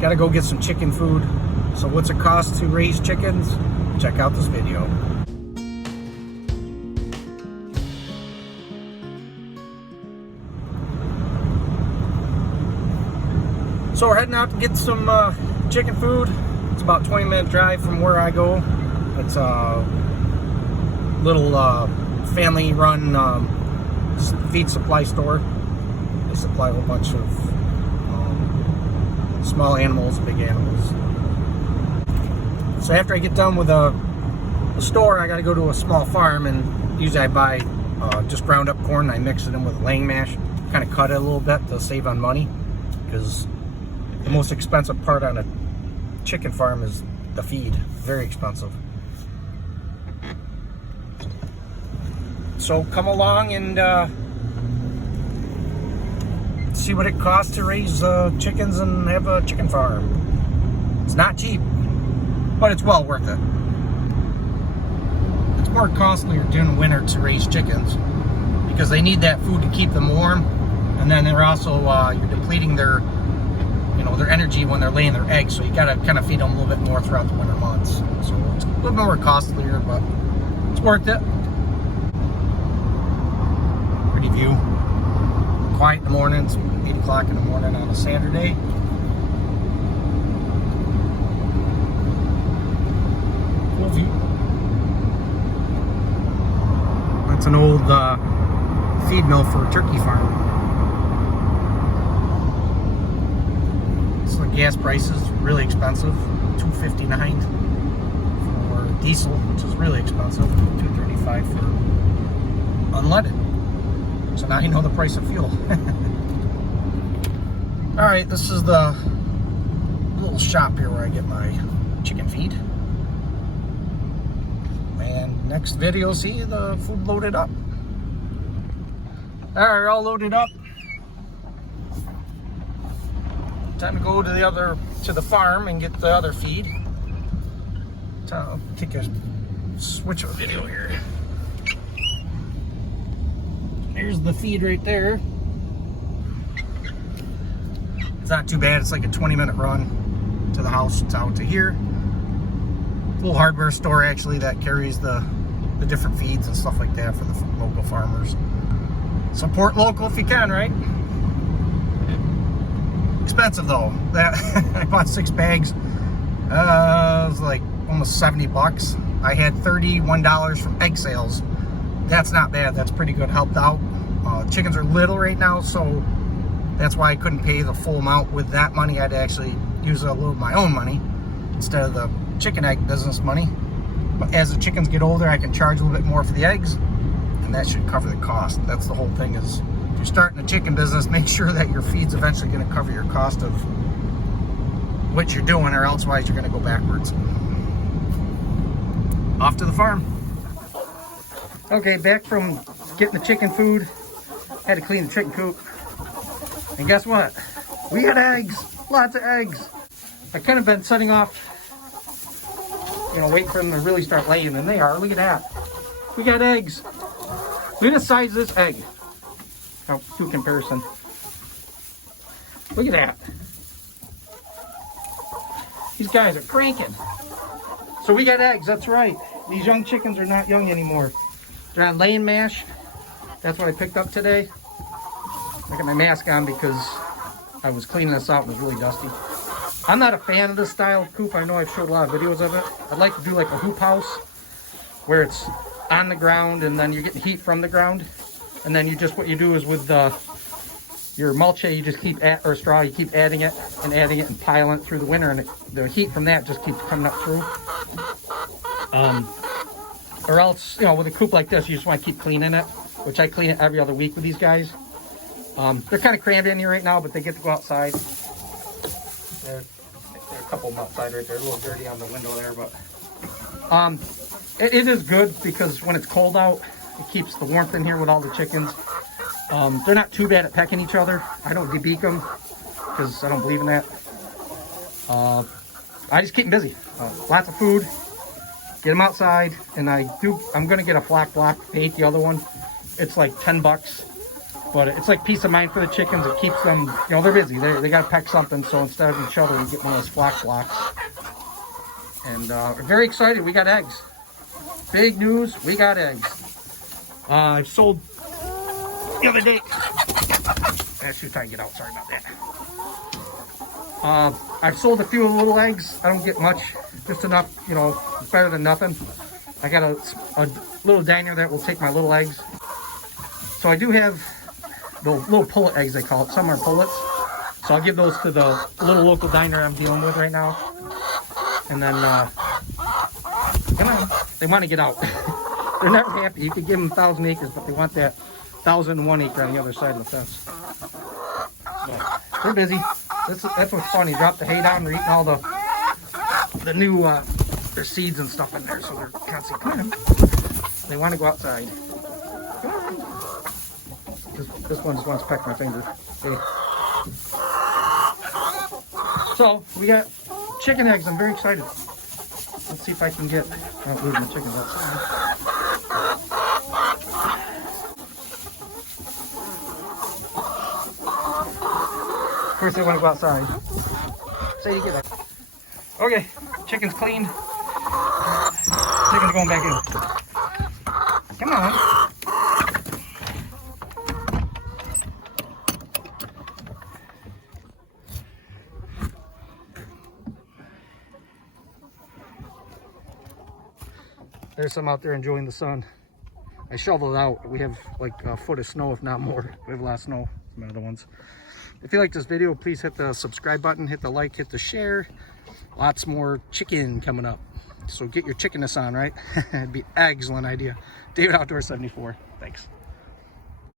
Gotta go get some chicken food. So what's it cost to raise chickens? Check out this video. So we're heading out to get some chicken food. It's about a 20-minute drive from where I go. It's a little family-run feed supply store. They supply a whole bunch of small animals, big animals. So after I get done with the store, I got to go to a small farm, and usually I buy just ground up corn. I mix it in with laying mash, kind of cut it a little bit to save on money, because the most expensive part on a chicken farm is the feed. Very expensive. So come along and see what it costs to raise chickens and have a chicken farm. It's not cheap, but it's well worth it. It's more costlier during the winter to raise chickens because they need that food to keep them warm, and then they're also you're depleting their their energy when they're laying their eggs, so you gotta kind of feed them a little bit more throughout the winter months. So it's a little more costlier, but it's worth it. Pretty view. Quiet in the morning. It's 8 o'clock in the morning on a Saturday. Cool view. That's an old feed mill for a turkey farm. So the gas price is really expensive. $2.59 for diesel, which is really expensive. $2.35 for unleaded. So now you know the price of fuel. Alright, this is the little shop here where I get my chicken feed. And next video, see the food loaded up. Alright, all loaded up. Time to go to the farm and get the other feed. So I'll take a switch of video here. There's the feed right there. It's not too bad. It's like a 20-minute run to the house. It's out to here. Little hardware store actually that carries the different feeds and stuff like that for the local farmers. Support local if you can, right? Expensive though. That I bought 6 bags. It was like almost $70. I had $31 from egg sales. That's not bad. That's pretty good. Helped out. Chickens are little right now, so that's why I couldn't pay the full amount with that money. I had to actually use a little of my own money instead of the chicken egg business money. But as the chickens get older, I can charge a little bit more for the eggs, and that should cover the cost. That's the whole thing. Is if you're starting a chicken business, make sure that your feed's eventually going to cover your cost of what you're doing, or elsewise you're going to go backwards. Off to the farm. Okay, back from getting the chicken food. Had to clean the chicken coop. And guess what? We got eggs. Lots of eggs. I kind of been setting off, waiting for them to really start laying, and they are. Look at that. We got eggs. Look at the size of this egg. Now, to comparison. Look at that. These guys are cranking. So we got eggs, that's right. These young chickens are not young anymore. They're on laying mash. That's what I picked up today. I got my mask on because I was cleaning this out and it was really dusty. I'm not a fan of this style of coop. I know I've showed a lot of videos of it. I'd like to do like a hoop house where it's on the ground and then you're getting heat from the ground. And then what you do is with your mulch, you just keep or straw, you keep adding it and piling it through the winter, and the heat from that just keeps coming up through. Or else, with a coop like this, you just want to keep cleaning it, which I clean it every other week with these guys. They're kind of crammed in here right now, but they get to go outside. There are a couple of them outside right there, a little dirty on the window there, but it is good because when it's cold out, it keeps the warmth in here with all the chickens. They're not too bad at pecking each other. I don't debeak them because I don't believe in that. I just keep them busy. Lots of food. Get them outside, and I'm gonna get a black block to paint the other one. It's like $10. But it's like peace of mind for the chickens. It keeps them, you know, they're busy. They got to peck something. So instead of each other, we get one of those flock blocks. And we're very excited. We got eggs. Big news. We got eggs. I've sold the other day. That's too tight to get out. Sorry about that. I've sold a few of the little eggs. I don't get much. Just enough, you know, it's better than nothing. I got a little diner that will take my little eggs. So I do have the little pullet eggs, they call it. Some are pullets. So I'll give those to the little local diner I'm dealing with right now. And then, come on, they want to get out. They're never happy. You could give them 1,000 acres, but they want that 1,001 acre on the other side of the fence. But they're busy. That's what's funny. Drop the hay down. They're eating all the new their seeds and stuff in there, so they're constantly coming. They want to go outside. This one just wants to peck my finger. Hey. So we got chicken eggs. I'm very excited. Let's see if I can get. I'm not moving the chickens outside. First, they want to go outside. Say you get it. Okay, chicken's cleaned. Chicken's going back in. Come on. There's some out there enjoying the sun. I shoveled out. We have like a foot of snow, if not more. We have a lot of snow. Some other ones. If you like this video, please hit the subscribe button, hit the like, hit the share. Lots more chicken coming up. So get your chickenness on, right? It'd be an excellent idea. David Outdoors 74. Thanks.